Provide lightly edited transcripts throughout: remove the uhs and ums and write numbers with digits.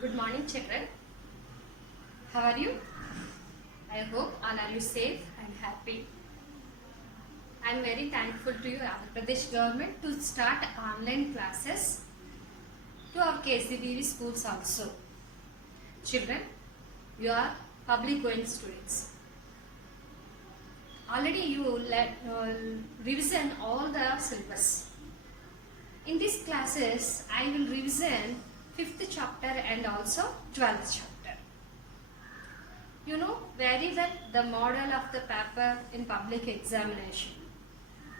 Good morning, children. How are you? I hope all are you safe and happy. I am very thankful to you, Andhra Pradesh government, to start online classes to our KCBV schools also. Children, you are public going students. Already you revision all the syllabus. In these classes, I will revision 5th chapter and also 12th chapter. You know very well the model of the paper in public examination.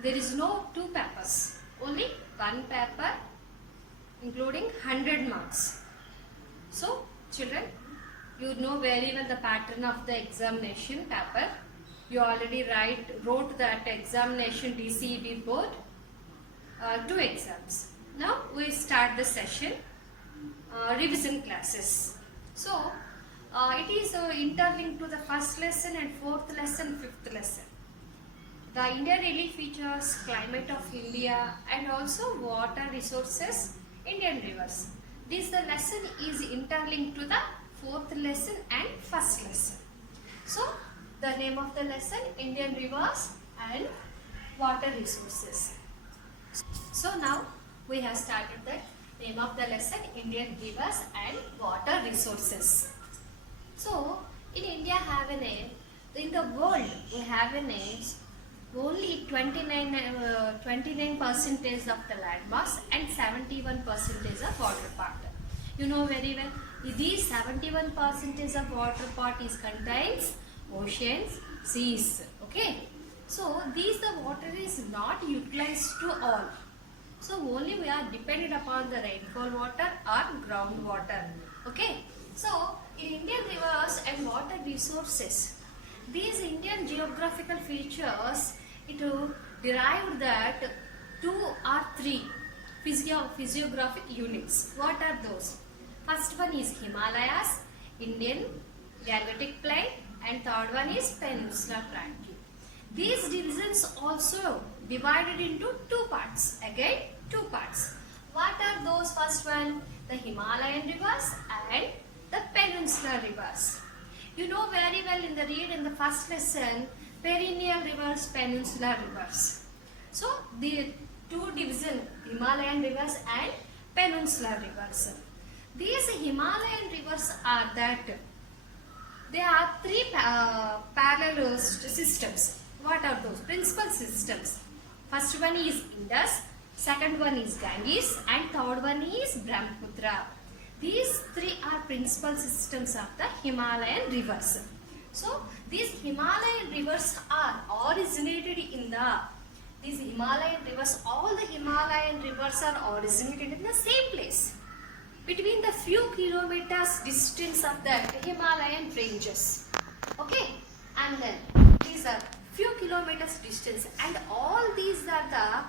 There is no two papers, only one paper including 100 marks. So children, you know very well the pattern of the examination paper. You already wrote that examination DCEB board, 2 exams. Now we start the session, revision classes. So it is interlinked to the first lesson and 4th lesson, 5th lesson. The India really features climate of India and also water resources, Indian rivers. This the lesson is interlinked to the 4th lesson and 1st lesson. So the name of the lesson, Indian rivers and water resources. So now we have started the name of the lesson, Indian rivers and water resources. So in India have a name, in the world we have a name only 29% of the land mass and 71% of water part. You know very well, these 71% of water part is contains oceans, seas. Okay, so these the water is not utilized to all. So only we are dependent upon the rainfall water or groundwater. Okay, so in Indian rivers and water resources, these Indian geographical features, it derived that 2 or 3 physiographic units. What are those? First one is Himalayas, Indian Gangetic Plain, and third one is Peninsular Plateau. These divisions also divided into 2 parts. Again, 2 parts. What are those? First one, the Himalayan rivers and the Peninsular rivers. You know very well in the first lesson, perennial rivers, peninsular rivers. So the 2 divisions, Himalayan rivers and peninsular rivers. These Himalayan rivers are that there are 3 parallel systems. What are those? Principal systems. First one is Indus, second one is Ganges, and third one is Brahmaputra. These 3 are principal systems of the Himalayan rivers. So these Himalayan rivers are originated in these Himalayan rivers, all the Himalayan rivers are originated in the same place, between the few kilometers distance of the Himalayan ranges. Okay, and then these are few kilometers distance, and all these are the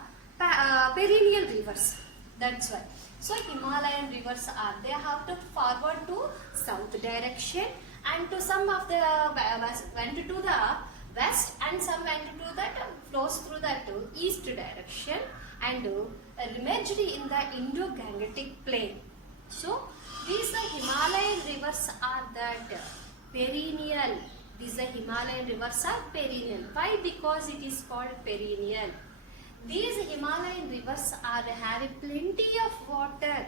perennial rivers. That's why. So Himalayan rivers are, they have to forward to south direction, and to some of the went to the west, and some went to that flows through that east direction and emerged in the Indo-Gangetic plain. So these Himalayan rivers are that perennial. These Himalayan rivers are perennial. Why? Because it is called perennial. These Himalayan rivers are having plenty of water.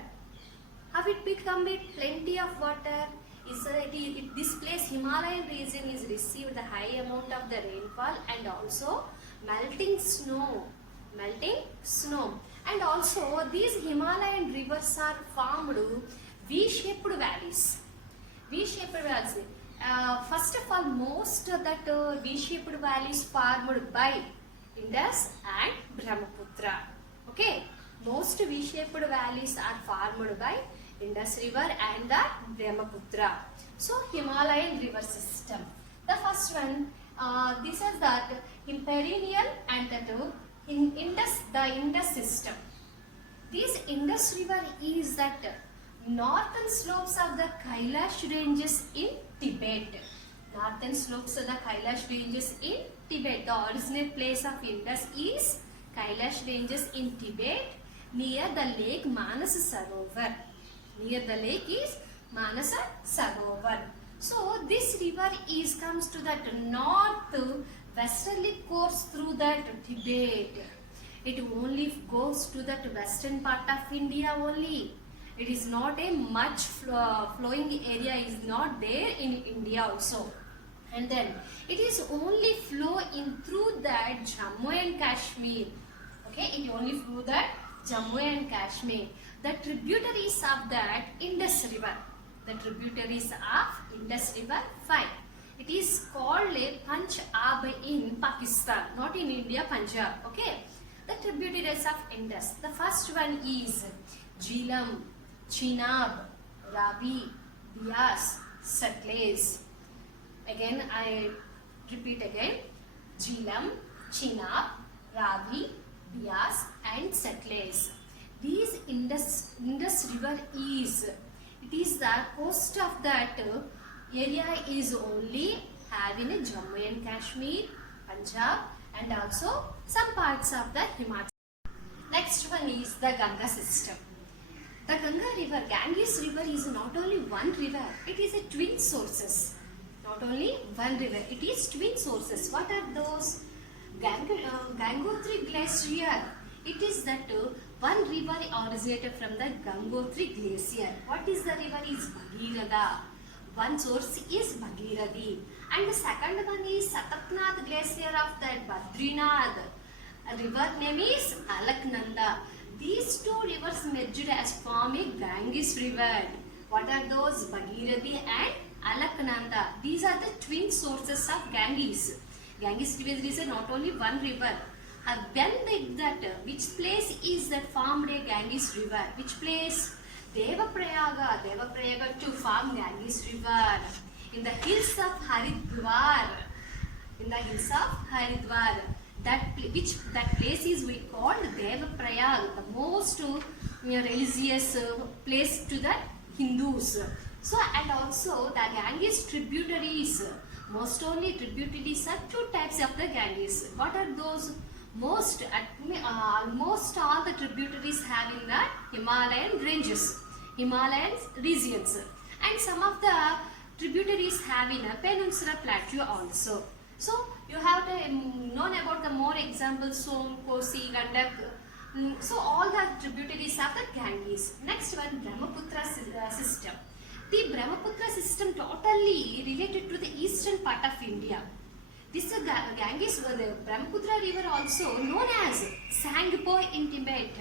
How it become it? Plenty of water. This place, Himalayan region, is received the high amount of the rainfall and also melting snow. And also these Himalayan rivers are formed V-shaped valleys. First of all, most that V-shaped valleys formed by Indus and Brahmaputra. Okay, most V-shaped valleys are formed by Indus River and the Brahmaputra. So Himalayan river system. The first one, this is that in perennial and in the Indus system. This Indus River is that northern slopes of the Kailash ranges in Tibet. Northern slopes of the Kailash ranges in Tibet. The original place of Indus is Kailash ranges in Tibet near the lake Manas Sarovar. Near the lake is Manasa Sarovar. So this river is comes to that north westerly course through that Tibet. It only goes to that western part of India only. It is not a much flowing area is not there in India also. And then it is only flow in through that Jammu and Kashmir. Okay, it only through that Jammu and Kashmir. The tributaries of that Indus River. The tributaries of Indus River 5. It is called a Punjab in Pakistan, not in India, Punjab. Okay, the tributaries of Indus. The first one is Jhelum, Chenab, Ravi, Beas, Satluj. Again, I repeat again. Jhelum, Chenab, Ravi, Beas and Satluj. These Indus River is, it is the coast of that area is only having a Jammu and Kashmir, Punjab and also some parts of the Himachal. Next one is the Ganga system. The Ganga river, Ganges river is not only one river, it is a twin sources. Not only one river, it is twin sources. What are those? Gangotri Glacier. It is that one river originated from the Gangotri Glacier. What is the river? Is Bhagirathi. One source is Bhagirathi. And the second one is Sataknath Glacier of that Badrinath. A river name is Alaknanda. These two rivers merged as form a Ganges river. What are those? Bhagirathi and Alaknanda. These are the twin sources of Ganges. Ganges river is not only one river. Which place is that formed a Ganges river? Which place? Devaprayaga to form Ganges river. In the hills of Haridwar. In the hills of Haridwar. That place is we called Devaprayag, the most religious place to the Hindus. So and also the Ganges tributaries. Most only tributaries are two types of the Ganges. What are those? Almost all the tributaries have in the Himalayan ranges, Himalayan regions, and some of the tributaries have in a peninsular plateau also. So you have to known about the more examples, Son, Kosi, Gandak. So all the tributaries of the Ganges. Next one, Brahmaputra system. The Brahmaputra system totally related to the eastern part of India. This Ganges, the Brahmaputra river also known as Sangpo in Tibet.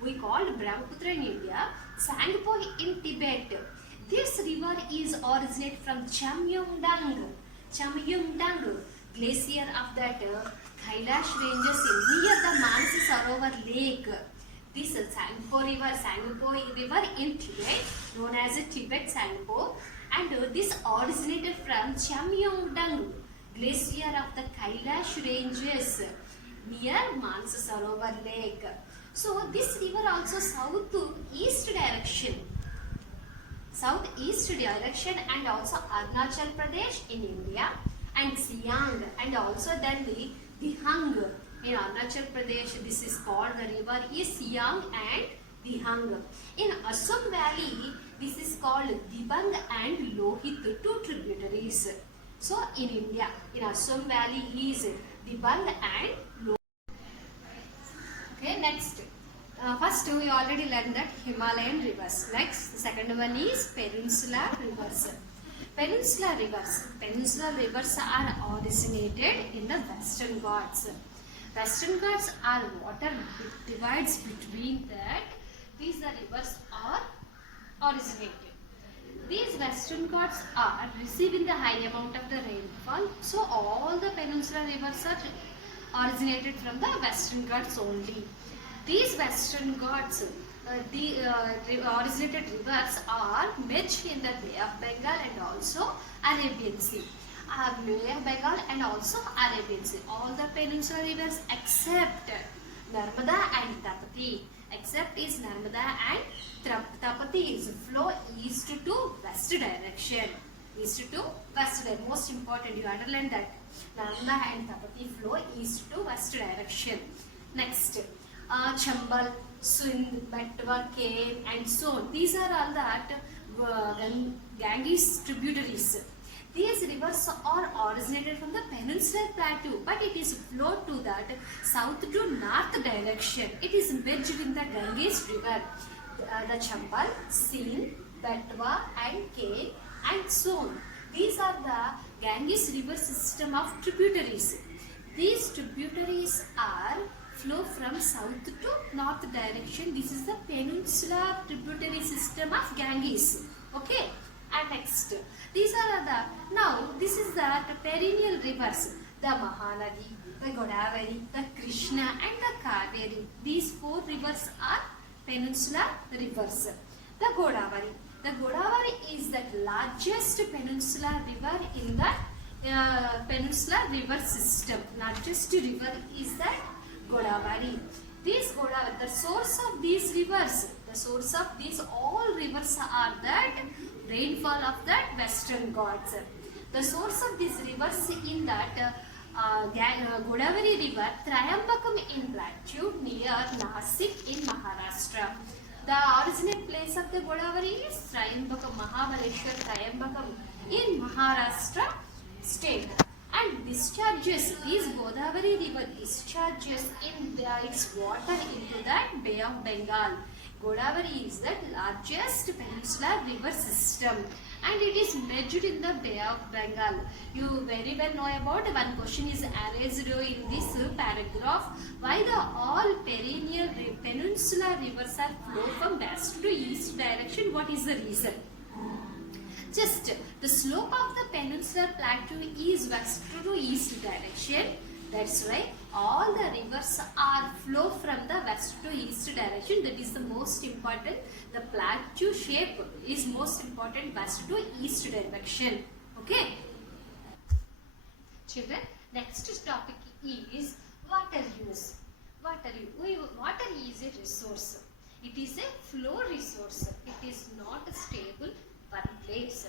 We call Brahmaputra in India, Sangpo in Tibet. This river is originated from Chamyongdang glacier of that Kailash ranges near the Manasa Sarovar lake. This Sangpo river in Tibet, known as Tibet Sangpo, and this originated from Chamyongdang glacier of the Kailash ranges near Mansa Sarovar lake. So this river also southeast direction and also Arunachal Pradesh in India and Siang and also then the Dihang in Arunachal Pradesh. This is called the river is Siang and Dihang. In Assam Valley this is called Dibang and Lohit, two tributaries. So in India, in Assam Valley is Dibang and Lohit. Okay, next. First we already learned that Himalayan rivers. Next, the second one is peninsular rivers. Peninsular rivers are originated in the Western Ghats. Western Ghats are water divides between that. These rivers are originated. These Western Ghats are receiving the high amount of the rainfall. So all the peninsular rivers are originated from the Western Ghats only. These Western Ghats, originated rivers are merged in the Bay of Bengal and also Arabian Sea. Bay of Bengal and also Arabian Sea. All the peninsular rivers except Narmada and Tapati. Except is Narmada and Tapati is flow east to west direction. East to west direction. Most important, you underline that. Narmada and Tapati flow east to west direction. Next, Chambal, Sindh, Betwa, Kain and so on. These are all that Ganges tributaries. These rivers are originated from the peninsular plateau, but it is flowed to that south to north direction. It is merged in the Ganges river, the Chambal, Sindh, Betwa and Kane and Son. These are the Ganges river system of tributaries. These tributaries are flow from south to north direction. This is the peninsular tributary system of Ganges. Okay. And next, these are the, now this is the perennial rivers, the Mahanadi, the Godavari, the Krishna and the Kaveri. These four rivers are peninsular rivers. The Godavari. The Godavari is the largest peninsular river in the peninsular river system. Largest river is that Godavari. These Godavari, the source of these rivers, the source of these all rivers are that rainfall of that Western Ghats. The source of these rivers in that Godavari river, Trayambakam in Plateau near Nasik in Maharashtra. The originate place of the Godavari is Trayambakam, Mahabaleshwar Trayambakam in Maharashtra state. And discharges, this Godavari river discharges in its water into that Bay of Bengal. Godavari is the largest peninsular river system and it is merged in the Bay of Bengal. You very well know about one question is raised in this paragraph. Why the all perennial peninsular rivers are flow from west to east direction? What is the reason? Just the slope of the peninsular plateau is west to east direction. That's why all the rivers are flow from the west to east direction. That is the most important. The plateau shape is most important west to east direction. Okay. Children, next topic is water use. Water is a resource. It is a flow resource. It is not a stable one place.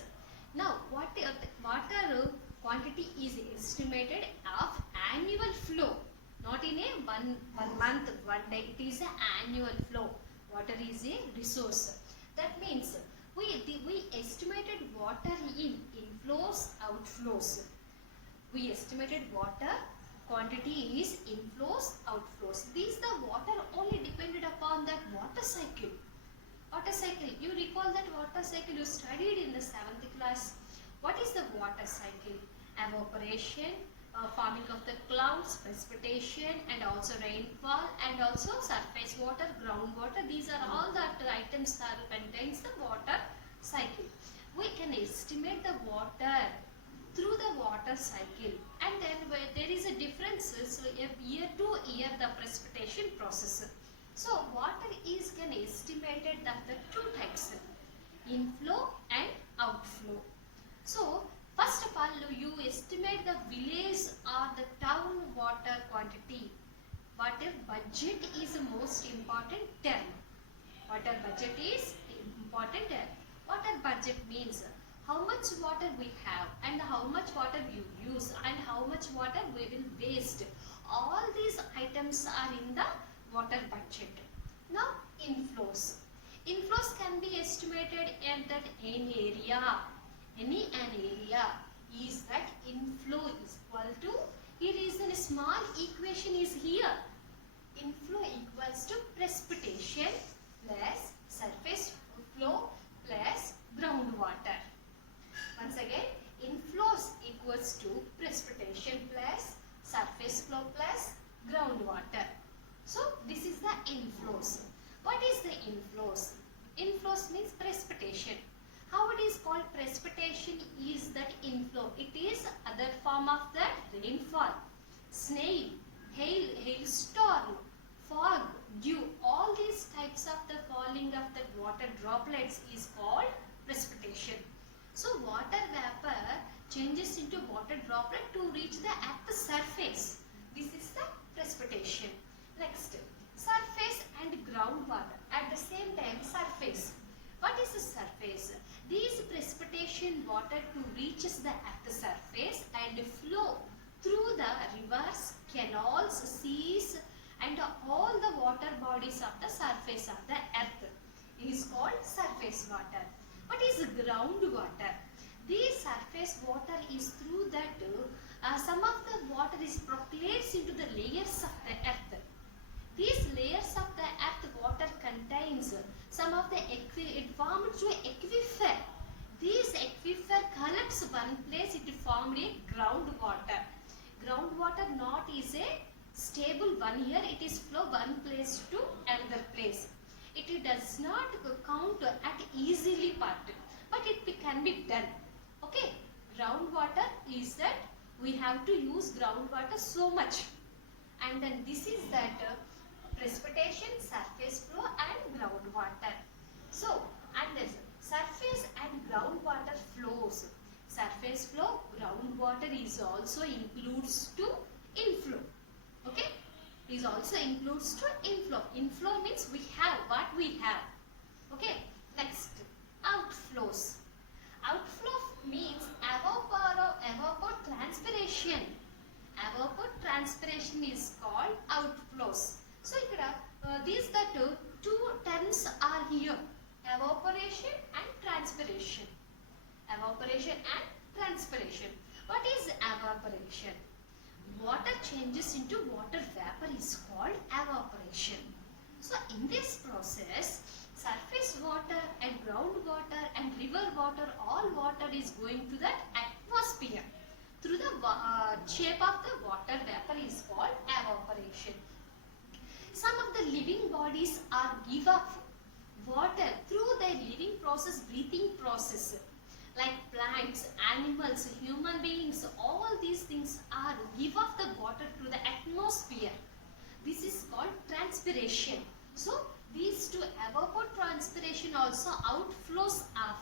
Now, water quantity is estimated of annual flow, not in a one month, one day. It is an annual flow. Water is a resource. That means we estimated water in inflows, outflows. We estimated water quantity is inflows, outflows. These the water only depended upon that water cycle. Water cycle. You recall that water cycle you studied in the 7th class. What is the water cycle? Evaporation, forming of the clouds, precipitation and also rainfall and also surface water, groundwater. These are all the items that contains the water cycle. We can estimate the water through the water cycle and then there is a difference. So year to year the precipitation process. So water is can estimated that the two types, inflow and outflow. So first of all you estimate the village or the town water quantity. Water budget is the most important term. Water budget is important term. Water budget means how much water we have and how much water you use and how much water we will waste. All these items are in the water budget. Now inflows. Inflows can be estimated at that an area. An area is that inflow is equal to, here is a small equation is here. Inflow equals to precipitation plus surface flow plus groundwater. Once again, inflows equals to precipitation plus surface flow plus groundwater. So this is the inflows. What is the inflows? Inflows means precipitation. How it is called precipitation is that inflow. It is other form of that rainfall, snail, hailstorm, fog, dew. All these types of the falling of the water droplets is called precipitation. So water vapor changes into water droplet to reach the at the surface. This is the precipitation. Next, surface and groundwater. At the same time, surface. What is the surface? These precipitation water to reaches the at the surface and flow through the rivers, canals, seas and all the water bodies of the surface of the earth. It is called surface water. What is groundwater? This surface water is through that some of the water is percolates into the layers of the earth. These layers of the earth water contains some of the it formed to aquifer. This aquifer collects one place, it formed a groundwater. Groundwater not is a stable one here, it is flow one place to another place. It does not count at easily part, but it can be done. Okay, groundwater is that we have to use groundwater so much, and then this is that precipitation, surface flow and groundwater. So, and this surface and groundwater flows. Surface flow, groundwater is also includes to inflow. Okay, is also includes to inflow. Inflow means we have what we have. Okay, next outflows. Outflow means evapotranspiration. Evapotranspiration is called outflows. So these the two terms are here, evaporation and transpiration. Evaporation and transpiration. What is evaporation? Water changes into water vapor is called evaporation. So in this process, surface water and groundwater and river water, all water is going to the atmosphere through the shape of the water vapor is called evaporation. Some of the living bodies are give off water through their living process, breathing process. Like plants, animals, human beings, all these things are give off the water to the atmosphere. This is called transpiration. So these two evapotranspiration also outflows of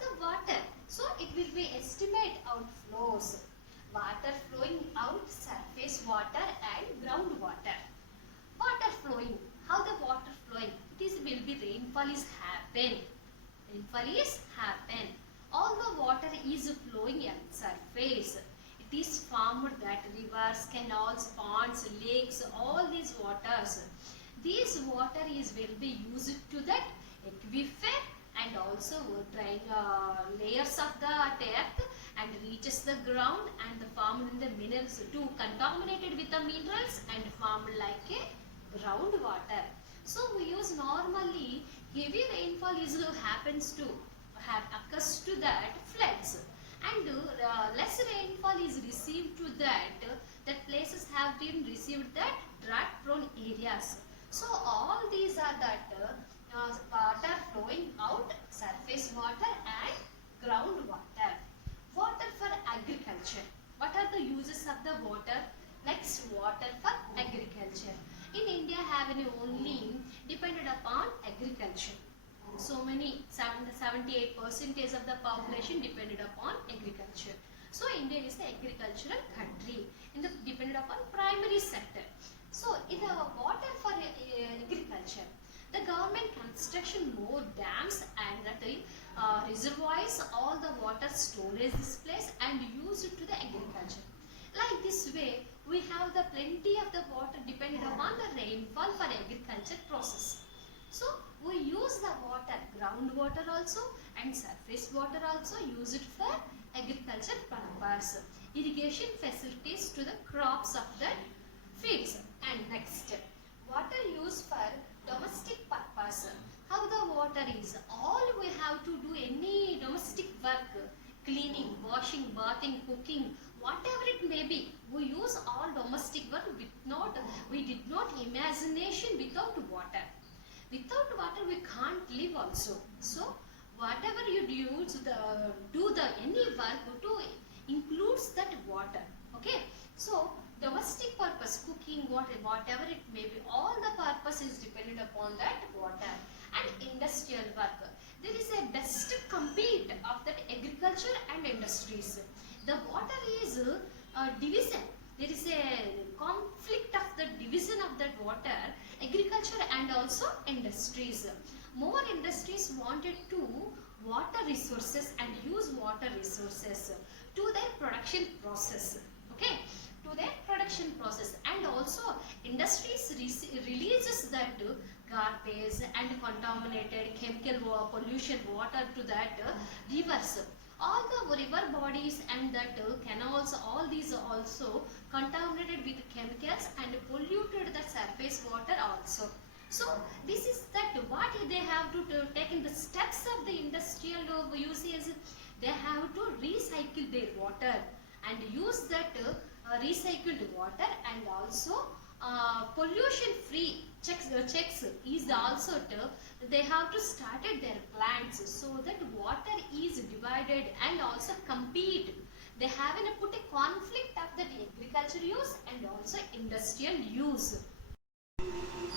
the water. So it will be estimate outflows. Water flowing out, surface water and groundwater. Water flowing. How the water flowing? It is will be rainfall is happen. Rainfall is happen. All the water is flowing at surface. It is formed that rivers, canals, ponds, lakes, all these waters. This water is will be used to that aquifer and also drain layers of the earth and reaches the ground and formed in the minerals too, contaminated with the minerals and formed like a groundwater. So we use normally heavy rainfall is happens to occurs to that floods, and less rainfall is received to that places have been received that drought prone areas. So all these are that water flowing out, surface water and groundwater. Water for agriculture. What are the uses of the water? Next, water for agriculture. In India having only depended upon agriculture. So many 78% of the population depended upon agriculture. So India is the agricultural country in the depended upon primary sector. So in the water for agriculture, the government construction more dams and reservoirs, all the water storage this place and use it to the agriculture. Like this way, we have the plenty of the water dependent upon the rainfall for agriculture process. So we use the water, groundwater also and surface water also, use it for agriculture purpose. Irrigation facilities to the crops of the fields. And next, water used for domestic purpose. How the water is? All we have to do any domestic work, cleaning, washing, bathing, cooking, whatever it may be, we use all domestic work. We did not imagination without water. Without water we can't live also. So whatever you do any work to includes that water. Okay. So domestic purpose, cooking, whatever it may be, all the purpose is dependent upon that water. And industrial work. There is a best compete of that agriculture and industries. The water is division. There is a conflict of the division of that water, agriculture and also industries. More industries wanted to water resources and use water resources to their production process. Okay, to their production process, and also industries releases that garbage and contaminated chemical pollution water to that rivers. All the river bodies and that canals, all these also contaminated with chemicals and polluted the surface water also. So this is that what they have to take in the steps of the industrial usage. They have to recycle their water and use that recycled water, and also pollution free checks is also they have to started their plants so that water is divided and also compete. They have put a conflict of that agriculture use and also industrial use.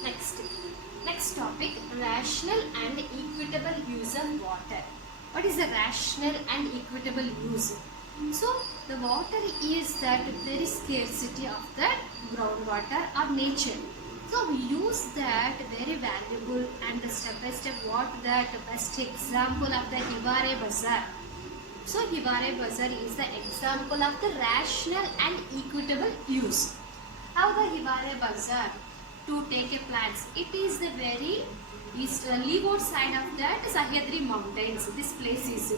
Next topic, rational and equitable use of water. What is the rational and equitable use? So the water is that there is scarcity of that groundwater or nature. So we use that very valuable and step by step what that best example of the Hiware Bazar. So Hiware Bazar is the example of the rational and equitable use. How the Hiware Bazar to take a plants? It is the very leeward side of that Sahyadri mountains. This place is.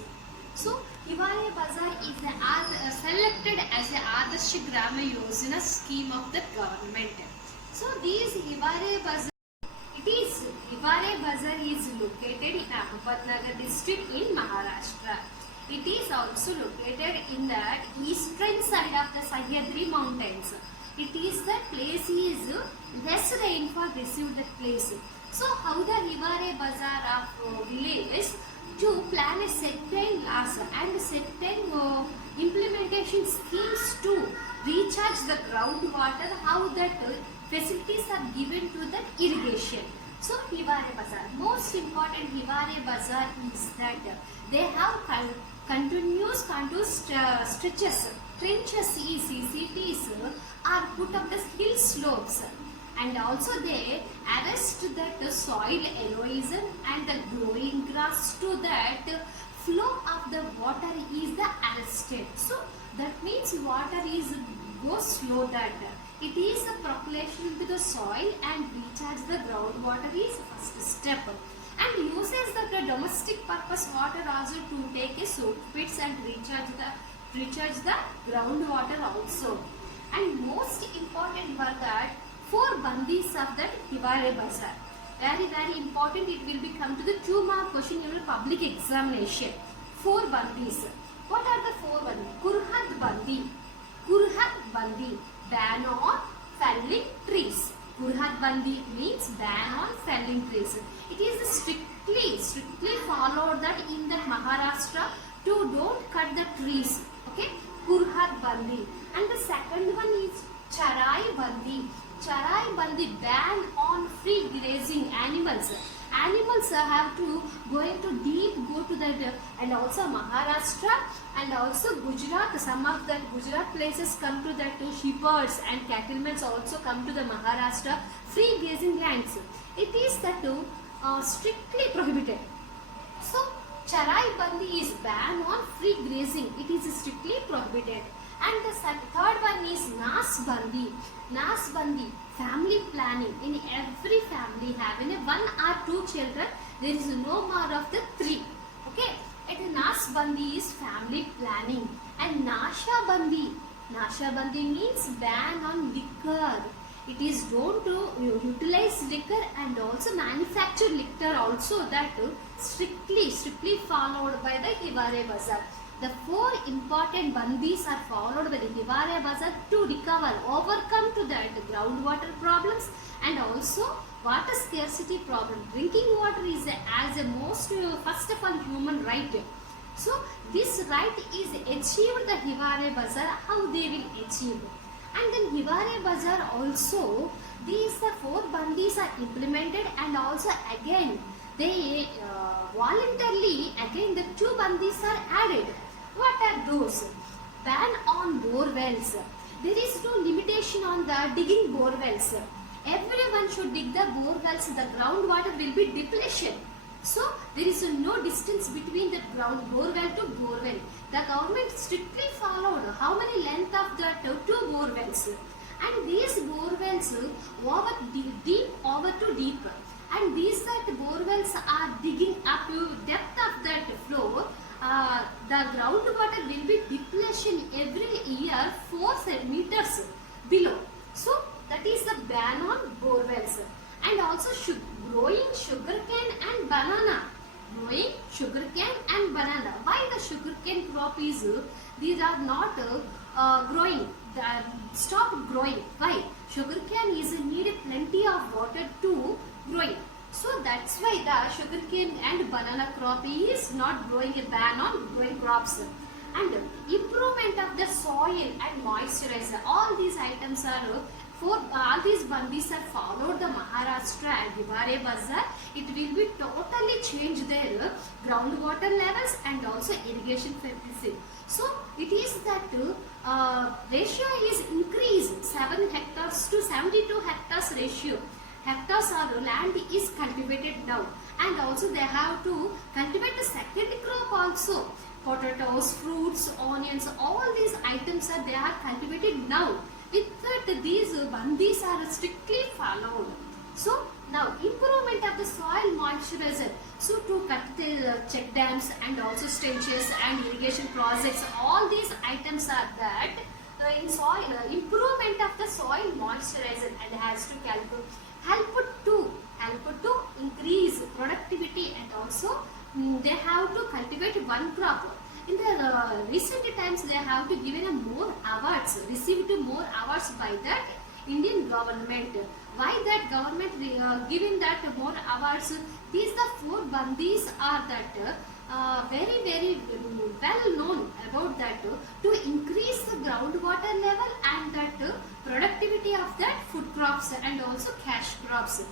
So Hiware Bazar is selected as the Adarsh Grama Yojana scheme of the government. So these Hiware Bazar, Hiware Bazar is located in Ahmednagar district in Maharashtra. It is also located in the eastern side of the Sahyadri mountains. It is the place is less rainfall received that place. So how the Hiware Bazar of village to plan a certain laws and certain implementation schemes to recharge the groundwater, how that facilities are given to the irrigation. So Hiware Bazar, most important Hiware Bazar is that they have continuous stretches, trenches, CCTs are put up the hill slopes, and also they arrest that soil erosion and the growing grass to that flow of the water is the arrested. So that means water is go slow that it is a percolation into the soil and recharge the groundwater is first step. And uses the domestic purpose water also to take a soak pits and recharge the groundwater also. And most important were that 4 bandis of that Hiware Bazar. Very important. It will become to the 2-mark question in public examination. 4 bandis. What are the 4 bandis? Kurhat Bandi. Kurhat Bandi, ban on felling trees. Kurhat Bandi means ban on felling trees. It is strictly followed that in the Maharashtra to don't cut the trees. Okay, Kurhat Bandi. And the second one is Charai Bandi. Charai Bandi, ban on free grazing animals. Animals have to go to that, and also Maharashtra and also Gujarat. Some of the Gujarat places come to that shepherds and cattlemen also come to the Maharashtra free grazing lands. It is that strictly prohibited. So Charai Bandi is ban on free grazing. It is strictly prohibited. And the third one is Nas Bandi. Nas Bandi, family planning. In every family having 1 or 2 children, there is no more of the 3. Okay. And Nas Bandi is family planning. And Nasha Bandi. Nasha Bandi means ban on liquor. It is don't to utilize liquor and also manufacture liquor also, that strictly followed by the Hiware Bazar. The 4 important bandis are followed by the Hiware Bazar to overcome to that groundwater problems and also water scarcity problem. Drinking water is as a most first of all human right. So this right is achieved the Hiware Bazar. How they will achieve? And then Hiware Bazar also, these 4 bandis are implemented, and also again they voluntarily again the 2 bandis are added. What are those? Ban on bore wells. There is no limitation on the digging bore wells. Everyone should dig the bore wells. The groundwater will be depletion. So there is no distance between the bore well to bore well. The government strictly followed how many length of the 2 bore wells. And these bore wells over to deep. and these that bore wells are digging up to depth of that floor. The groundwater will be depletion every year 4 centimeters below. So that is the ban on bore wells. And also growing sugarcane and banana. Growing sugarcane and banana. Why the sugarcane crop is these are not growing? Stop growing. Why? Sugarcane is need plenty of water to growing. So that's why the sugarcane and banana crop is not growing, a ban on growing crops. And improvement of the soil and moisturizer. All these items are for all these bandis are followed the Maharashtra and Hiware Bazaar. It will be totally change their groundwater levels and also irrigation facility. So it is that ratio is increased 7 hectares to 72 hectares ratio. Hectares of land is cultivated now, and also they have to cultivate the second crop also. Potatoes, fruits, onions, all these items are they are cultivated now. With that, these bandis are strictly followed. So now improvement of the soil moisturizer. So to cut the check dams and also trenches and irrigation projects, all these items are that in soil improvement of the soil moisturizer and has to help to increase productivity, and also they have to cultivate one crop. In the recent times they have to given a more awards, received more awards by that Indian government. Why that government giving that more awards? These the 4 bandis are that very well known about that to increase the groundwater level and that productivity of that food crops and also cash crops.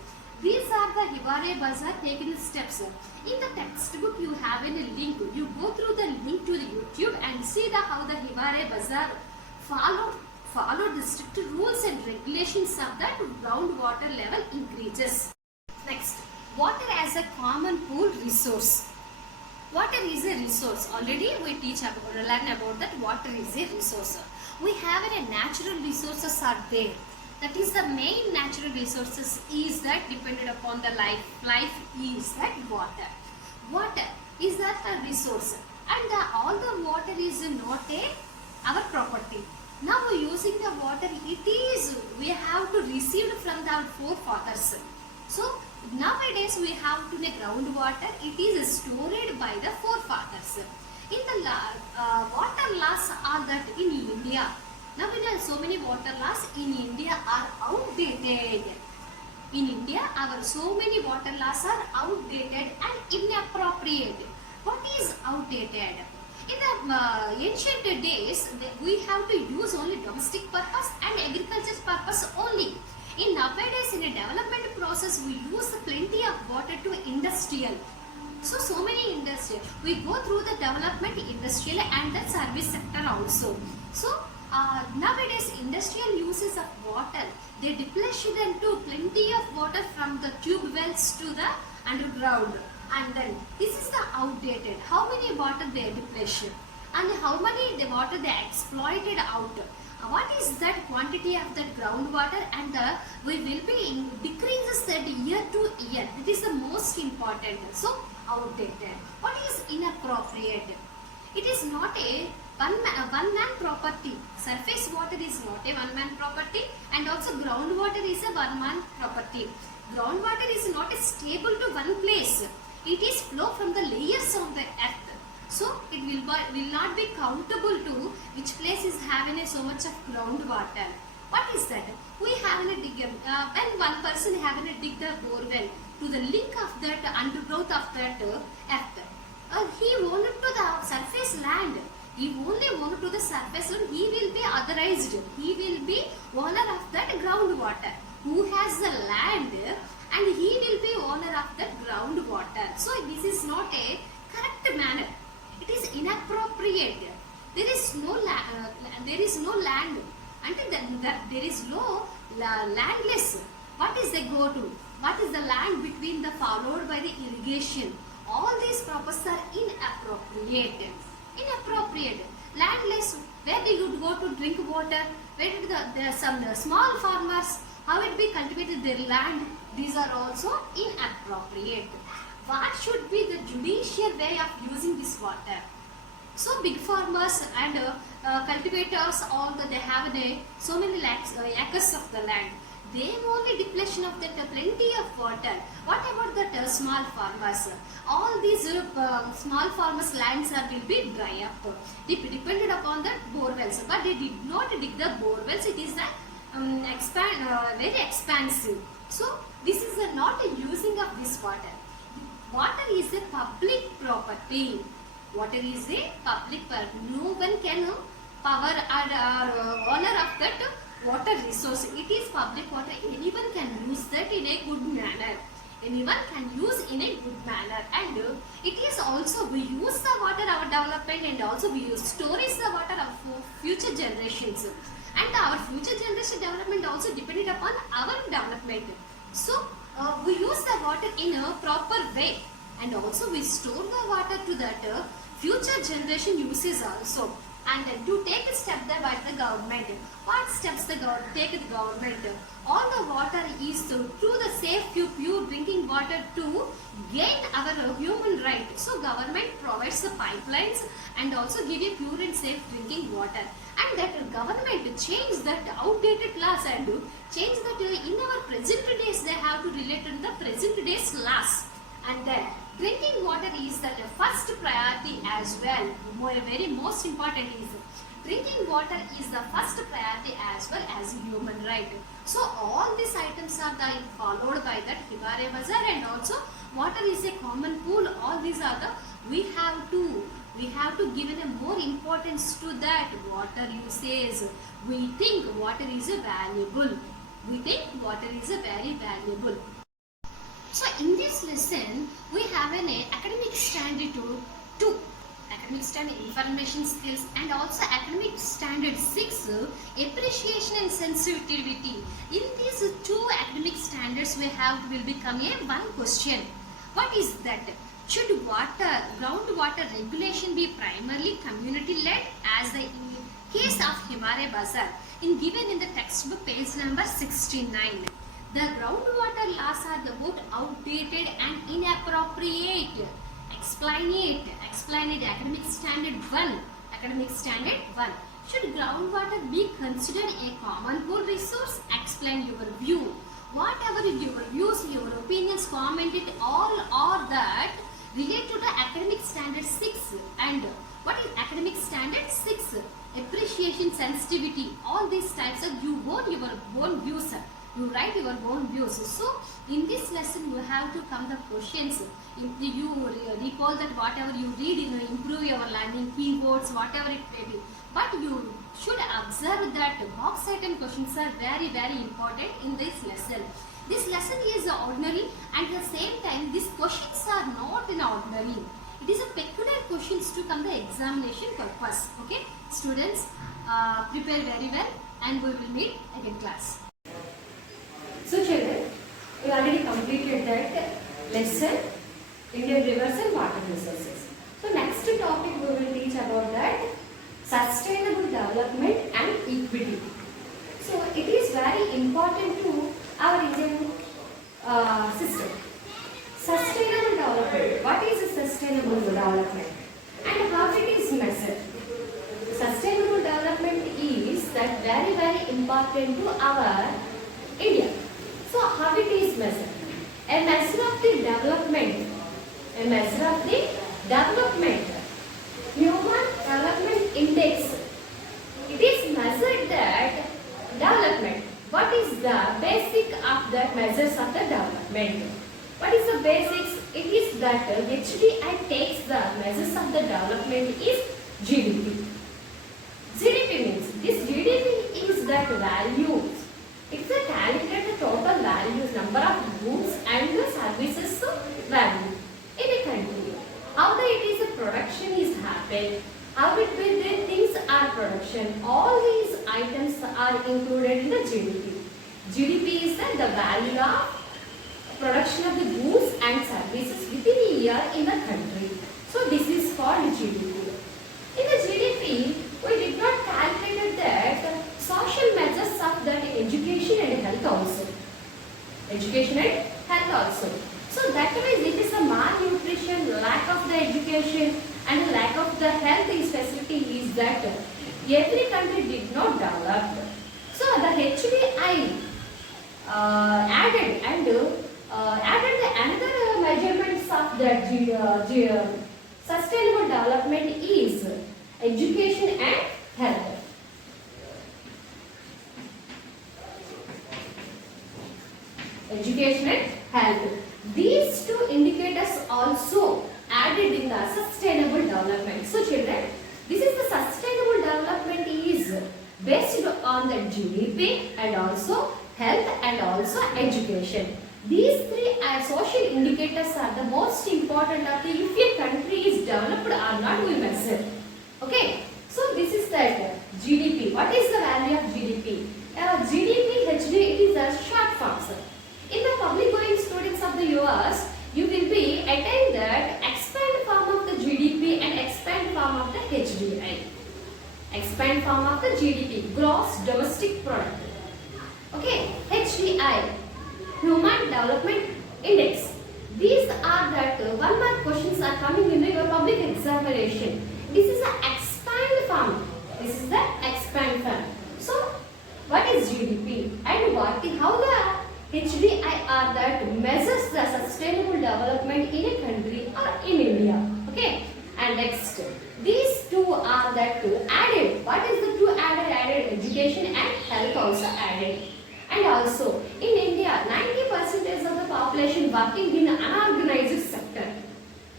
These are the Hiware Bazaar taken steps. In the textbook you have a link. You go through the link to the YouTube and see how the Hiware Bazaar followed the strict rules and regulations of that groundwater level increases. Next, water as a common pool resource. Water is a resource. Already we learn about that water is a resource. We have a natural resources are there. That is the main natural resources is that dependent upon the life. Life is that water. Water is that a resource, and all the water is not our property. Now using the water, it is we have to receive from our forefathers. So nowadays we have to the groundwater. It is stored by the forefathers. In the water laws are that in India. Now we know so many water laws in India are outdated. In India, our so many water laws are outdated and inappropriate. What is outdated? In the ancient days, we have to use only domestic purpose and agriculture purpose only. In nowadays, in a development process, we use plenty of water to industrial. So many industrial. We go through the development industrial and the service sector also. So nowadays industrial uses of water, they deplete into plenty of water from the tube wells to the underground, and then this is the outdated. How many water they deplete and how many the water they exploited out. What is that quantity of that groundwater, and we will be decreases that year to year. That is the most important. So outdated. What is inappropriate? It is not a one man property. Surface water is not a one man property, and also groundwater is a one man property. Groundwater is not stable to one place. It is flow from the layers of the earth. So it will not be countable to which place is having so much of groundwater. What is that? We have a dig when one person having a dig the borewell to the link of that undergrowth of that earth. He wanted to the surface land. He only wanted to the surface land. He will be authorized. He will be owner of that groundwater. Who has the land, and he will be owner of that groundwater. So this is not a correct manner. It is inappropriate. There is no land. Until that there is no landless. What is the go to? What is the land between the followed by the irrigation? All these properties are inappropriate. Inappropriate. Landless. Where they would go to drink water? Where did some small farmers, how it be cultivated their land? these are also inappropriate. What should be the judicial way of using this water? So big farmers and cultivators, they have so many acres of the land. They only depletion of that plenty of water. What about that small farmers? All these small farmers' lands will be dry up. They depended upon the bore wells, but they did not dig the bore wells. It is very expensive. So this is not a using of this water. Water is a public property. Water is a public property. No one can power or owner of that water resource. It is public water. Anyone can use that in a good manner. Anyone can use in a good manner, and it is also we use the water our development, and also we use storage the water for future generations, and our future generation development also depended upon our development. So we use the water in a proper way, and also we store the water to that future generation uses also. And to take a step by the government. What steps take the government? All the water is through the safe pure drinking water to gain our human right. So government provides the pipelines and also give a pure and safe drinking water. And that government change that outdated laws and change that in our present days they have to relate to the present days laws. And then drinking water is the first priority as well. Very most important is drinking water is the first priority as well as human right. So all these items are followed by that Himare Bazaar, and also water is a common pool. All these are we have to give a more importance to that water usage. We think water is valuable. We think water is very valuable. So in this lesson, we have an academic standard 2, academic standard information skills, and also academic standard 6, appreciation and sensitivity. In these 2 academic standards, will become one question. What is that? Should groundwater regulation be primarily community led, as in case of Himare Bazaar, given in the textbook page number 69. The groundwater laws are both outdated and inappropriate. Explain it. Academic standard 1. Academic standard 1. Should groundwater be considered a common pool resource? Explain your view. Whatever your views, your opinions, comment it, all are that relate to the academic standard 6. And what is academic standard 6? Appreciation, sensitivity. All these types of you vote your own views. You write your own views. So in this lesson you have to come the questions. You recall that whatever you read, improve your learning, keywords, whatever it may be. But you should observe that box item questions are very important in this lesson. This lesson is ordinary, and at the same time these questions are not in ordinary. It is a peculiar questions to come the examination purpose. Okay, students, prepare very well, and we will meet again class. So children, we already completed that lesson, Indian rivers and water resources. So next topic we will teach about that sustainable development and equity. So it is very important to our Indian system. Sustainable development. What is a sustainable development and how it is measured? Sustainable development is that very important to our India. So how it is measured? A measure of the development. Human Development Index. It is measured that development. What is the basic of that measures of the development? What is the basics? It is that HDI takes the measures of the development is GDP. GDP means this GDP is that values. It's a calculated total values, number of goods and services value in a country. How the production is happened, how it will the things are production. All these items are included in the GDP. GDP is the value of production of the goods and services within a year in the country. So this is called GDP. In the GDP, we did not calculate that social measures of that education and health also. Education and health also. So that means it is a malnutrition, lack of the education and lack of the health facility is that every country did not develop. So the HDI added another measurements of that sustainable development is education and health. Education and health. These two indicators also added in the sustainable development. So children, this is the sustainable development is based on the GDP and also health and also education. These three social indicators are the most important of the if a country is developed or not we measure. Okay. So this is that GDP. What is the value of GDP? GDP, HD, it is a short form. In the public going students of the US, you will be attain that expand form of the GDP and expand form of the HDI. Expand form of the GDP, gross domestic product. Okay, HDI, Human Development Index. These are that one mark questions are coming in your public examination. This is the expand form. This is the expand form. So, what is GDP and how the HDI are that measures the sustainable development in a country or in India. Okay. And next, these two are that added. What is the two added? Added education and health also added. And also in India, 90% of the population working in unorganized sector.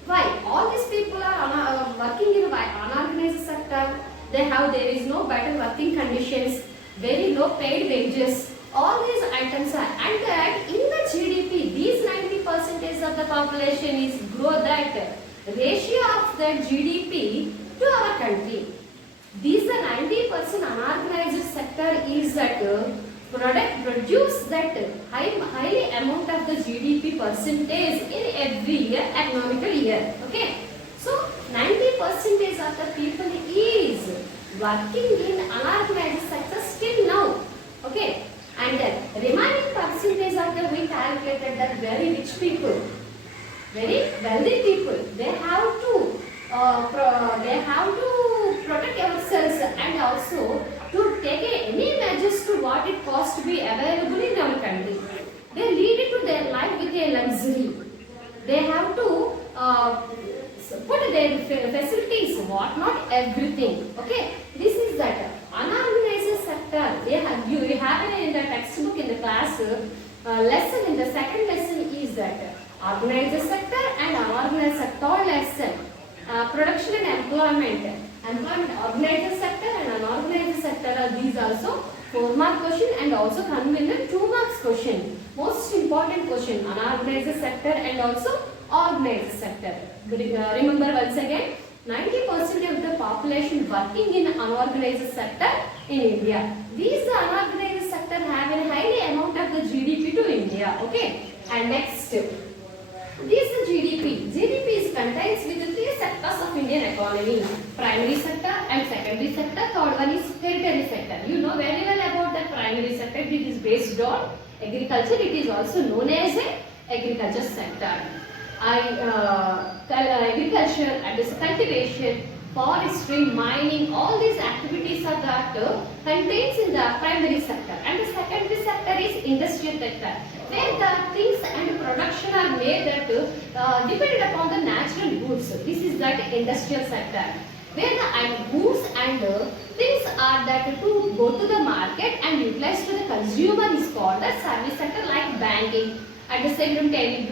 Why? All these people are working in unorganized sector. There is no better working conditions, very low paid wages. All these items are, and that in the GDP, these 90% of the population is grow that ratio of the GDP to our country. These are 90% unorganized sector is that produce that highly amount of the GDP percentage in every year, economical year. Okay. So 90% of the people is working in unorganized sector still now. Okay. And the remaining percentage of the we calculated that very rich people, very wealthy people, they have to protect ourselves and also to take any measures to what it costs to be available in our country. They lead it to their life with a luxury. They have to put their facilities, what not everything. Okay, this is that unorganized sector. You have it in the textbook in the class lesson. In the second lesson is that organized sector and unorganized sector lesson. Production and employment. Organized sector and unorganized sector. These also 4 mark question and also come in the 2 marks question. Most important question, unorganized sector and also organized sector. Remember once again, 90% of the population working in unorganized sector in India. These unorganized sector have a highly amount of the GDP to India. Okay. And next, this GDP. GDP is contains with the 3 sectors of Indian economy: primary sector and secondary sector. Third one is tertiary sector. You know very well about the primary sector. It is based on agriculture. It is also known as a agriculture sector. Agriculture and cultivation, forestry, mining, all these activities are that contains in the primary sector. And the secondary sector is industrial sector, where the things and production are made that depended upon the natural goods. This is that industrial sector, where the goods and things are that to go to the market and utilize to the consumer is called the service sector, like banking. At the same time,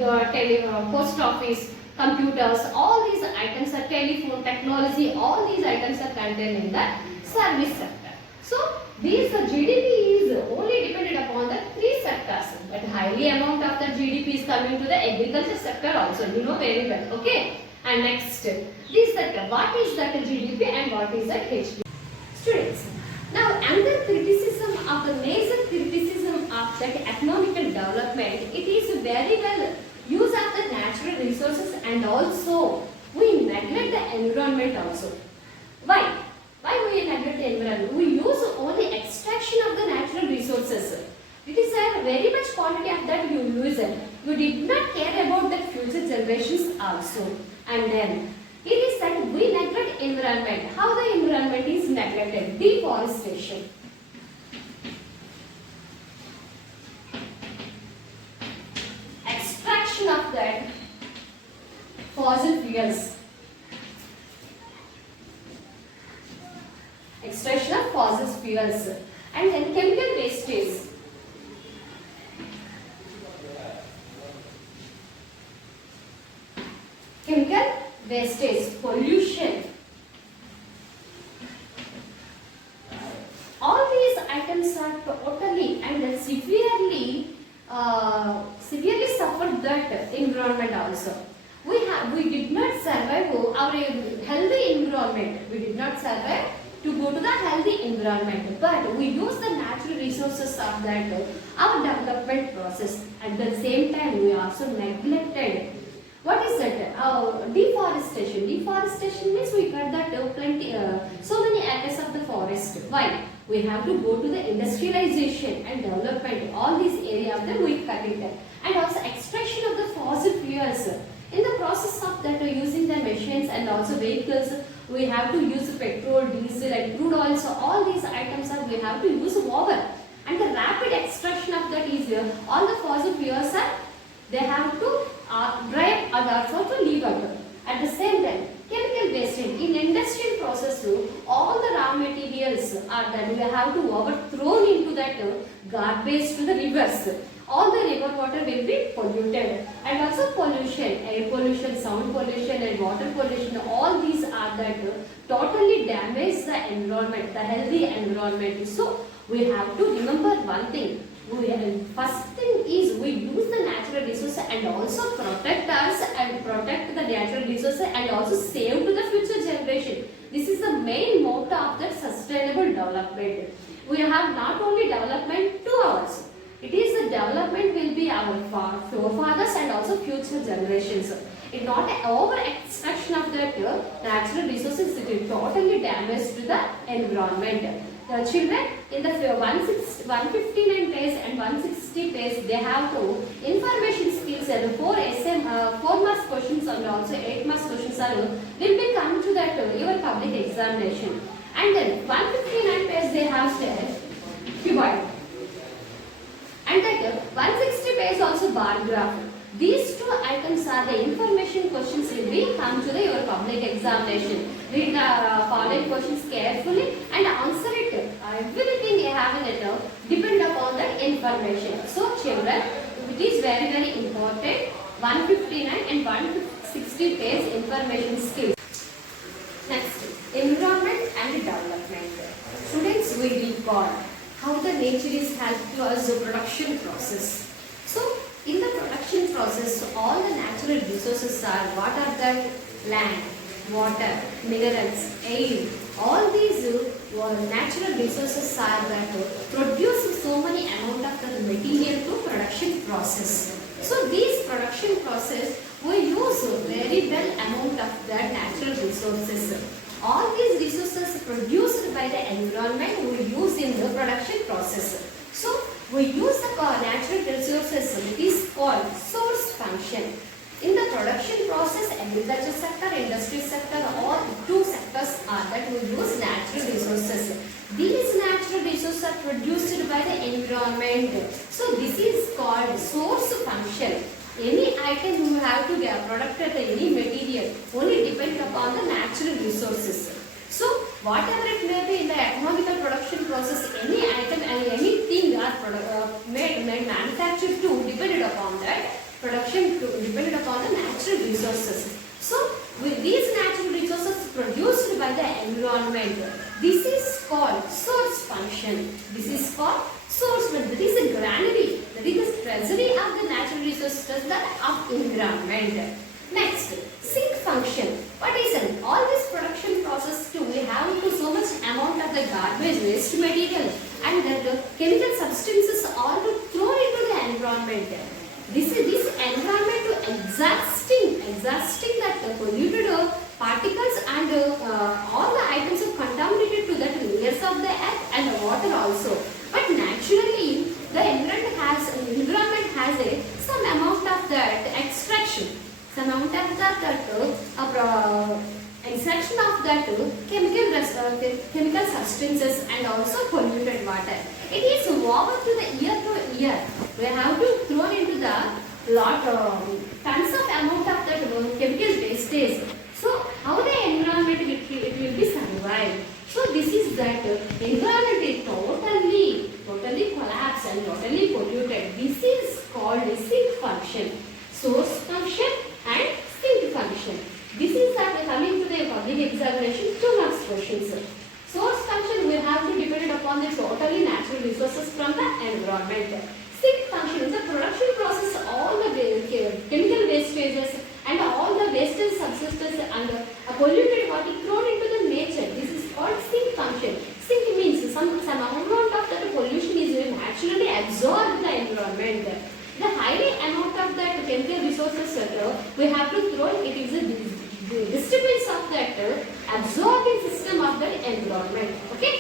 post office, computers, all these items are telephone, technology, all these items are contained in the service sector. So, these GDP is only dependent upon the 3 sectors, but highly amount of the GDP is coming to the agriculture sector also. You know very well. Okay. And next, this sector. What is that GDP and what is that HDP? Students. Now, another criticism of the major criticism of that economical development, it is very well use of the natural resources and also we neglect the environment also. Why? Why we neglect the environment? We use only extraction of the natural resources. It is a very much quantity of that you use it. You did not care about the future generations also. And then it is that we neglect environment. How the environment is neglected? Deforestation. Extraction of that fossil fuels. Extraction of fossil fuels. And then chemical wastage. Chemical wastage, pollution. All these items are totally and severely suffered that environment also. We did not survive our healthy environment. We did not survive to go to the healthy environment, but we use the natural resources of that our development process. At the same time, we also neglected. What is that? Deforestation. Deforestation means we cut that so many acres of the forest. Why? We have to go to the industrialization and development. All these areas then we cut it. And also extraction of the fossil fuels. In the process of that, using the machines and also vehicles, we have to use petrol, diesel, and crude oil. So all these items are we have to use over. And the rapid extraction of that is all the fossil fuels are they have to dry up or also leave out. At the same time, chemical wastage in industrial process, all the raw materials are that we have to overthrown into that garbage to the rivers. All the river water will be polluted, and also pollution, air pollution, sound pollution, and water pollution. All these are that totally damage the environment, the healthy environment. So we have to remember one thing. First thing is we use the natural resources and also protect us and protect the natural resources and also save to the future generation. This is the main motto of the sustainable development. We have not only development to ours. It is the development will be our forefathers and also future generations. It not over extraction of that natural resources. It will totally damage to the environment. The children in the 159 page and 160 page they have to information skills and 4 marks questions and also 8 marks questions are will be come to that your public examination. And then 159 page they have said cuboid. And that 160 page also bar graph. These two items are the information questions will be come to your public examination. Read the following questions carefully and answer it. Everything you have in it depend upon the information. So children, it is very very important. 159 and 160 page information skills. Next, environment and development. Students, we recall how the nature is helped to us the production process. So in the production process, all the natural resources are what are that? Land, water, minerals, air. All these natural resources are that produce so many amount of the material to production process. So these production process we use very well amount of the natural resources. All these resources produced by the environment we use in the production process. So we use the natural resources. It is called source function. In the production process, agriculture sector, industry sector, all two sectors are that we use natural resources. These natural resources are produced by the environment. So this is called source function. Any item you have to get product at any material only depend upon the natural resources. So whatever it may be in the economical production process, any item and anything are made manufactured to depended upon that production to depended upon the natural resources. So with these natural resources produced by the environment, this is called source function. This is called source function. That is a granary. That is the treasury of the natural resources of environment. Next, sink function. What is it? All this production process too, we have to so much amount of the garbage, waste material and the chemical substances all to throw into the environment. This environment to exhausting that polluted particles and all the items are contaminated to that layers of the earth and the water also. But naturally, the environment that chemical substances and also polluted water. It is woven to the year to year. We have to throw into the lot tons of amount of that chemical wastage. So how the environment it will be survived. So this is that environment is totally collapsed and totally polluted. This is called sink function, source function and sink function. This is that coming to the public examination 2 marks questions. Source function we have to depend upon the totally natural resources from the environment. Sink function is the production process all the chemical wastages and all the wasted substances and polluted water thrown into the nature. This is called sink function. Sink means some amount of that pollution is naturally absorbed in the environment. The highly amount of that chemical resources we have to throw it is a disturbance of that absorbing system of the environment. Okay,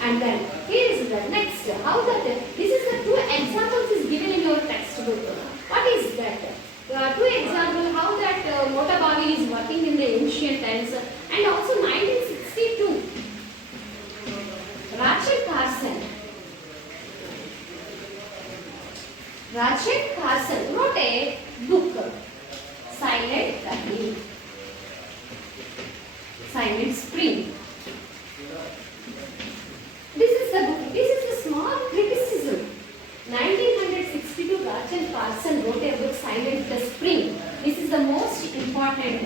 and then here is the next. How that this is the 2 examples is given in your textbook. What is that? 2 examples how that Motabavi is working in the ancient times and also 1962. Rachel Carson wrote a book, Silent Valley, Silent Spring. This is the book. This is a small criticism. 1962, Rachel Carson wrote a book, Silent Spring. This is the most important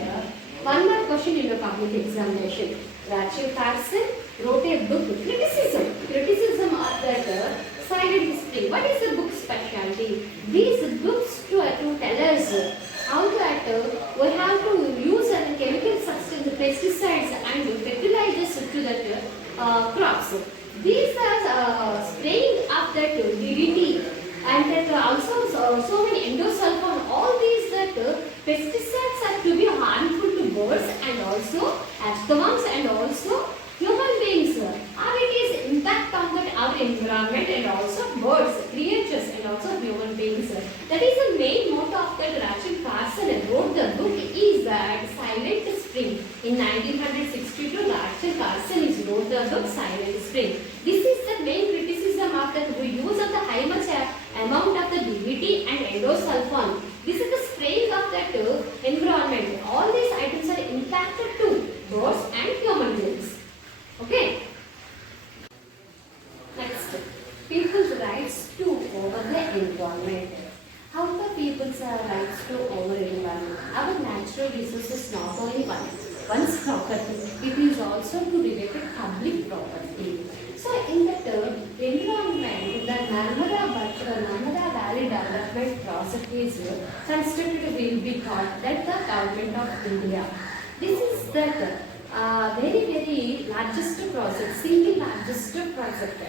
one more question in the public examination. Rachel Carson wrote a book, criticism of that Silent Spring. What is the book specialty? These books to tell us how that we have to use chemical substance, pesticides and fertilizers to that crops. These are spraying of that DDT and that also so many endosulfan. All these that pesticides are to be harmful to birds and also earthworms and also human beings. How it is impact on that our environment and also birds, creatures and also human beings. That is the main motto of that Rachel Carson wrote the book is that Silent Spring. In 1962, Rachel Carson is wrote the book Silent Spring. This is the main criticism of that we use of the high much amount of the DDT and endosulfan. This is the spraying of that environment. All these items are impacted to birds and human beings. Okay. Next, people's rights to over the environment. How the people's rights to over environment? Our natural resources not only one's property, it is also to related public property. So in that environment, the Narmada Valley Development Project is constructed will be called that the Government of India. This is that very largest project, single largest project.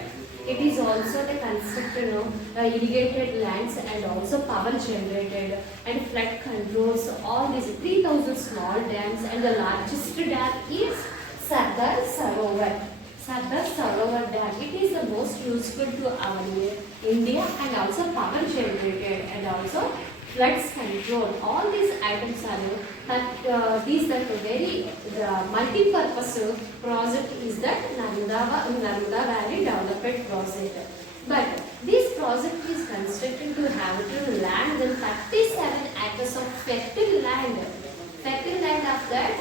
It is also the construction of irrigated lands and also power generated and flood controls. All these 3,000 small dams and the largest dam is Sardar Sarovar. Sardar Sarovar Dam. It is the most useful to our India and also power generated and also floods control. All these items are these that very multi-purpose project is that Narmada Valley Development Project. But this project is constructed to have to land in 37 acres of fertile land of that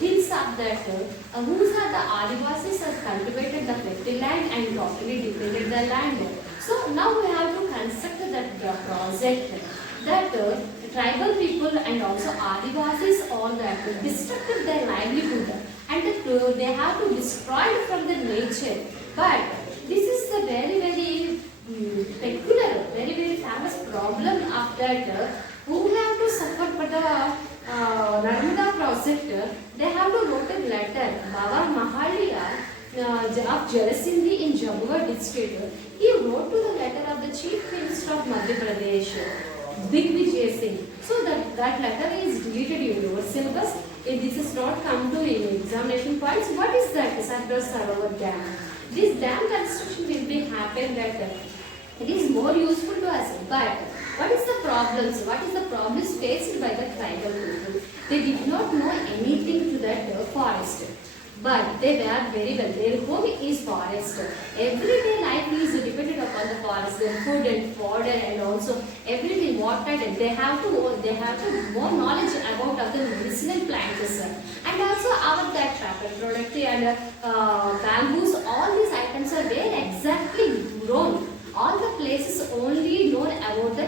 hills of that whose are the Adivasis has cultivated the fertile land and properly defended the land. So now we have to construct that project that tribal people and also Adivasis all that destructed their livelihood and they have to destroy it from the nature. But this is the very peculiar, very famous problem of that who have to suffer for the Narmada project. They have to wrote a letter. Baba Mahalia of Jarasindhi in Jammu district. He wrote to the letter of the Chief Minister of Madhya Pradesh, Digvijay Singh. So that letter is deleted in your syllabus. If this is not come to in examination points, what is that? Sardar Sarovar Dam. This dam construction will be happen that it is more useful to us. But what is the problems? What is the problems faced by the tribal people? They did not know anything to that forest. But they were very well. Their home is forest. Everyday life is dependent upon the forest. Their food and fodder and also everything water. They have to more knowledge about other medicinal plants and also our that trapper product and bamboos. All these items are where exactly grown. All the places only known about the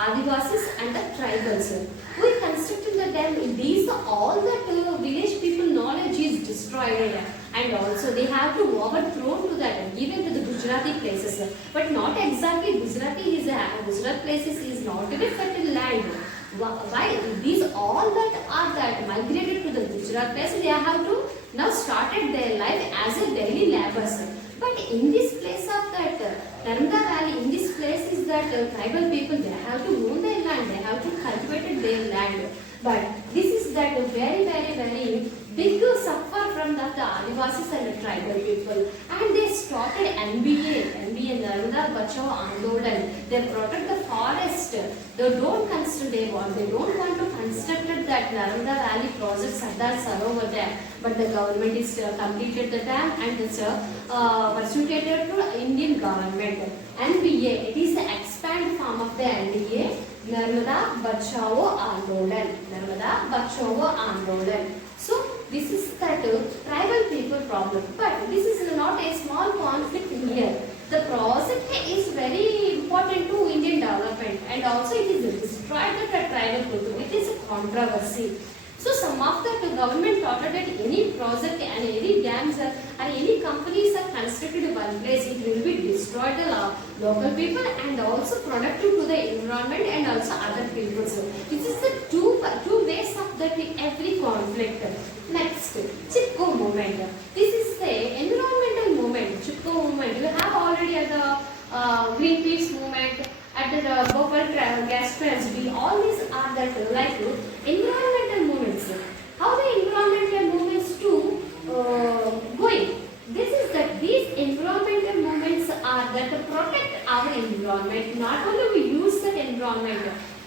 Adivasis and the tribals. We constructed the dam. These all the village people knowledge is destroyed, and also they have to overthrown to that given to the Gujarati places. But not exactly Gujarati is Gujarat places is not a fertile land. Why these all that are that migrated to the Gujarat place, they have to now started their life as a daily laborers. But in this place of that Narmada Valley, in this place is that tribal people, they have to own their land, they have to cultivate their land. But this is that very big suffer from the Adivasis and the tribal people. And they started NBA Narmada Bachao Andolan. They protect the forest. They don't want to construct that Narmada Valley project Sardar Sarovar Dam. But the government is completed the dam and it's persuaded to Indian government. NBA, it is the expand form of the NDA, Narmada Bachao Andolan. Narmada Bachao Andolan. So this is that tribal people problem. But this is not a small conflict here. The project is very important to Indian development and also it is destroyed the tribal people. It is a controversy. So some of the government thought that any project and any dams and any companies are constructed in one place, it will be destroyed the local people and also productive to the environment and also other people. So this is the two ways of that every conflict. Next, Chipko movement. This is the environmental movement. Chipko movement. You have already at the Greenpeace movement, at the Bhopal gas tragedy. All these are that like environmental movements. How the environmental movements to going? This is that these environmental movements are that to protect our environment. Not only we use that environment,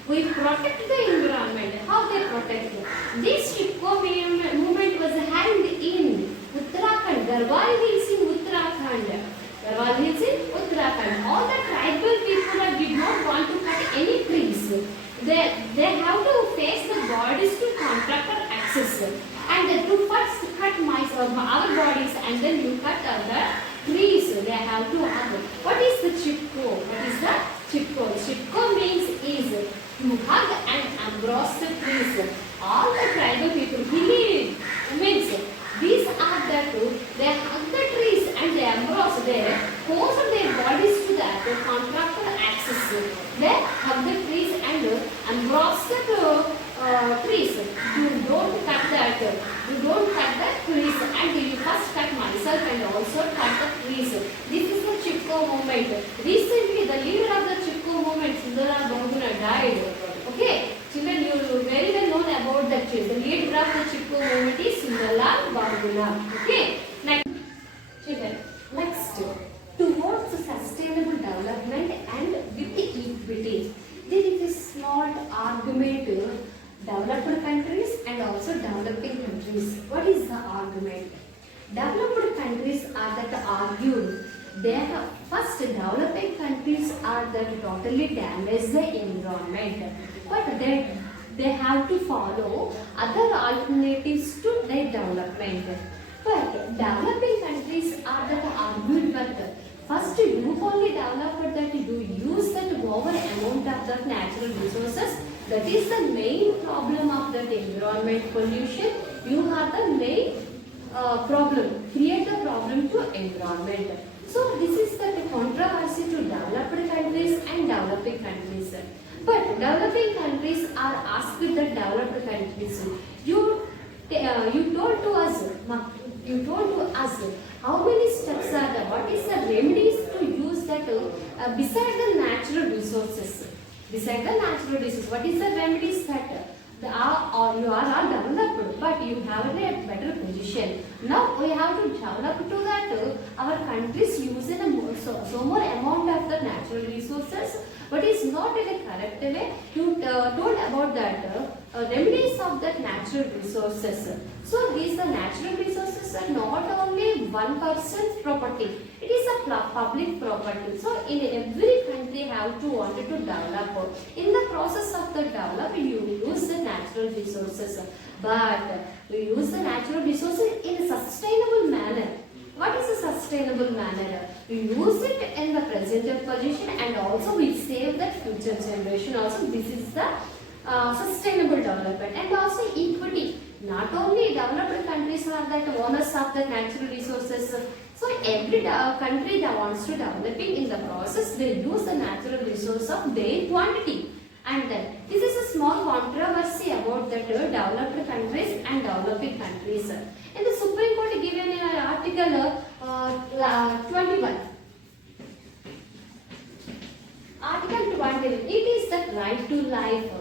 we protect the environment. How they protect it? This Chipko movement was held in Uttarakhand, Garhwal Hills in Uttarakhand. Garhwal Hills in Uttarakhand. All the tribal people did not want to cut any trees. They have to face the bodies to contractor access. And to first cut our bodies and then you cut other trees. They have to have. What is the Chipko? What is the Chipko? Chipko means is to hug and embrace the trees. All the tribal people believe means these are the two. They hug the trees and they embrace. They pose their bodies to the contractor access. They hug the trees and embrace the trees. You don't cut that. You don't cut the trees and you first cut myself and also cut the trees. This is the Chipko movement. Recently, the leader of the Chipko movement, Sundaram Bahuguna, died. Okay, children, you very well known about that. The leader of the Chipko movement is Sundaram Bahuguna. Okay, next, children, next, towards sustainable development and with equity. There is a small argument. Developed countries and also developing countries. What is the argument? Developed countries are that argued. First, developing countries are that totally damage the environment. But they have to follow other alternatives to their development. But developing countries are that argued that first you only develop that you use that over amount of the natural resources. That is the main problem of that environment pollution. You have the main problem, create a problem to environment. So this is the controversy to developed countries and developing countries. But developing countries are asked the developed countries. You told to us how many steps are there? What is the remedies to use that beside the natural resources? Beside the natural resources, what is the remedies that or you are all developed, but you have a better position. Now we have to develop to that our countries use so more amount of the natural resources, but it's not in a correct way. You told about that remedies of that natural resources. So these the natural resources are not only one person's property. It is a public property. So in every country have to wanted to develop. In the process of the development, you use the natural resources, but we use the natural resources in a sustainable manner. What is a sustainable manner? We use it in the present position, and also we save that future generation. Also, this is the sustainable development, and also equity. Not only developed countries are the owners of the natural resources. So every country that wants to developing in the process, they use the natural resource of their quantity. And then this is a small controversy about the developed countries and developing countries. In the Supreme Court given in article 21. Article 21, it is the right to life.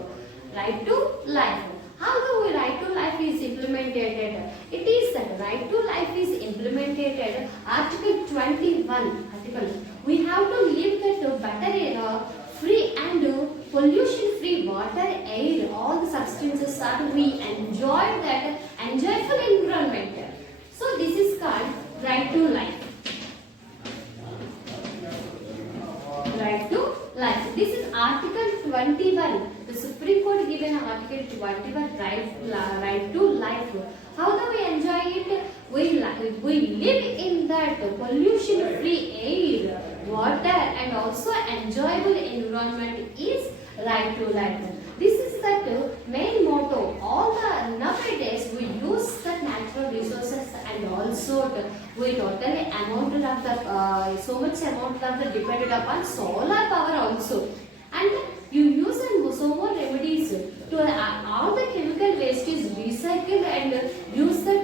Right to life. How the right to life is implemented? It is that right to life is implemented. Article 21. We have to live that better free and pollution-free water, air, all the substances are we enjoy that enjoyable environment. So this is called right to life. Right to life. This is Article 21. The Supreme Court given Article 21 right to life. How do we enjoy it? We live in that pollution-free air, water, and also enjoyable environment is right to life. This is the main motto. All the nowadays we use the natural resources, and also we totally amount of the so much amount of the depended upon solar power also, and you use so more remedies to all the chemical waste is recycled and use that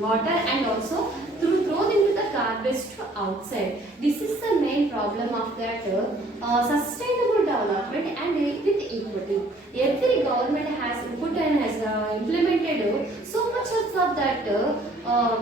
water, and also thrown into the garbage to outside. This is the main problem of that sustainable development and with equity. Every government has put and has implemented so much of that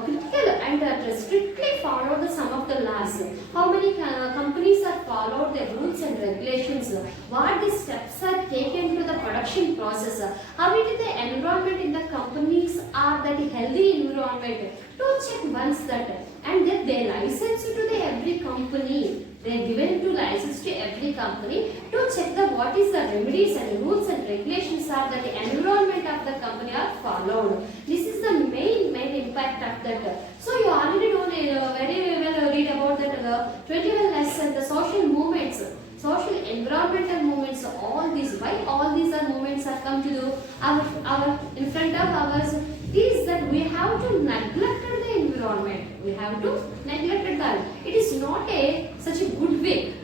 critical and strictly followed some of the laws. How many companies are followed the rules and regulations? What the steps are taken to the production process? How it is the environment in the companies are that healthy environment? To check once that, and then they license to the every company. They are given to license to every company to check the what is the remedies and rules and regulations are that the environment of the company are followed. This is the main impact of that. So you already know very well read about that 21 lesson, the social movements, social environmental movements. All these, why all these are movements are come to do our in front of ours is that we have to neglect the environment. We have to neglect that. It is not such a good way.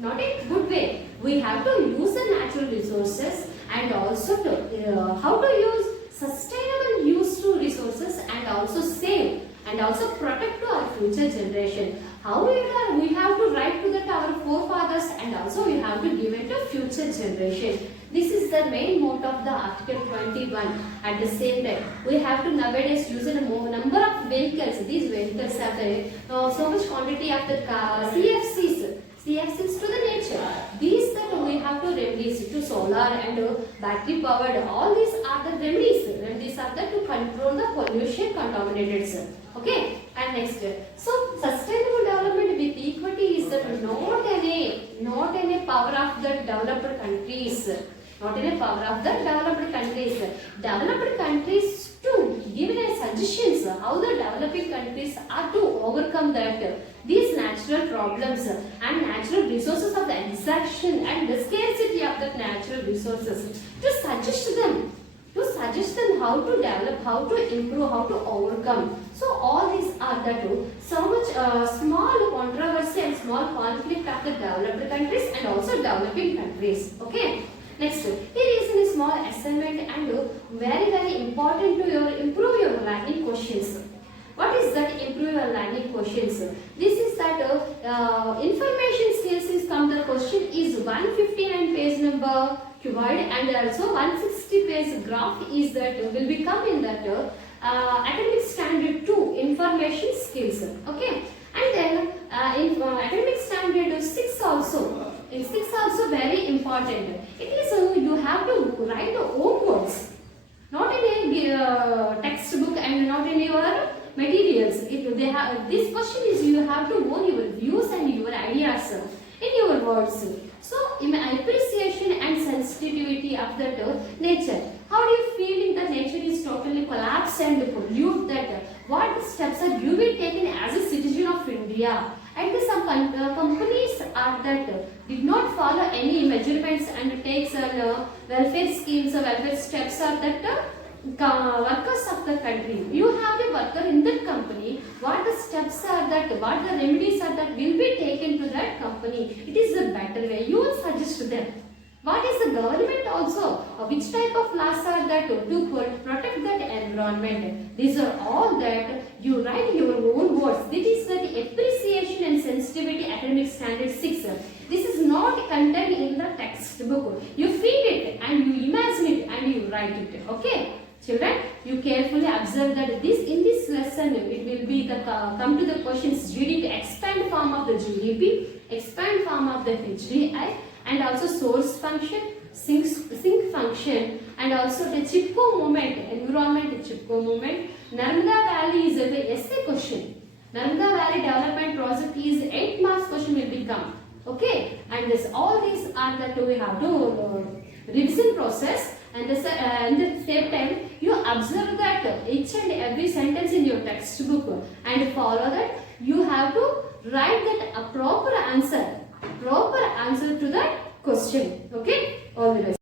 Not a good way. We have to use the natural resources, and also to how to use sustainable use to resources, and also save and also protect to our future generation. How we have to write to that our forefathers, and also we have to give it to future generation. This is the main motto of the Article 21. At the same time, we have to nowadays use a number of vehicles. These vehicles have so much quantity of the CFCs to the nature. These that we have to remedies to solar and battery powered. All these are the remedies. Remedies are there to control the pollution contaminated. Okay. And next, so sustainable development with equity is that not any power of the developed countries. Not in a power of the developed countries. Developed countries to give suggestions how the developing countries are to overcome that these natural problems and natural resources of the extraction and the scarcity of the natural resources. To suggest them how to develop, how to improve, how to overcome. So all these are the so much small controversy and small conflict of the developed countries and also developing countries. Okay. Next, here is a small assignment and very important to improve your learning questions. What is that improve your learning questions? This is that information skills is come the question is 159 page number divide, and also 160 page graph is that will become in that academic standard 2 information skills. Okay, and then in academic standard 6 also, in 6 also very important. It is you have to write your own words, not in a textbook and not in your materials. If they have this question is you have to own your views and your ideas in your words. So in appreciation and sensitivity of that nature. How do you feel in that nature is totally collapsed and pollute that? What steps are you will taken as a citizen of India? And some companies are that did not follow any measurements and takes welfare schemes or welfare steps are that workers of the country. You have a worker in that company. What the steps are that? What the remedies are that will be taken to that company? It is a better way. You will suggest to them. What is the government also? Which type of laws are that to protect that environment? These are all that you write your own words. This is the appreciation and sensitivity academic standard 6. This is not contained in the textbook. You feel it and you imagine it and you write it. Okay, children, you carefully observe that in this lesson it will be the come to the questions GDP, expand form of the GDP, expand form of the HDI, and also source function, sink function, and also the Chipko movement, environment Chipko movement. Narmada Valley is the essay question. Narmada Valley Development Project is 8 marks question will become. Okay, and this all these are that we have to revision process, and at the same time you observe that each and every sentence in your textbook and follow that. You have to write that a proper answer to that question. Okay, all the best.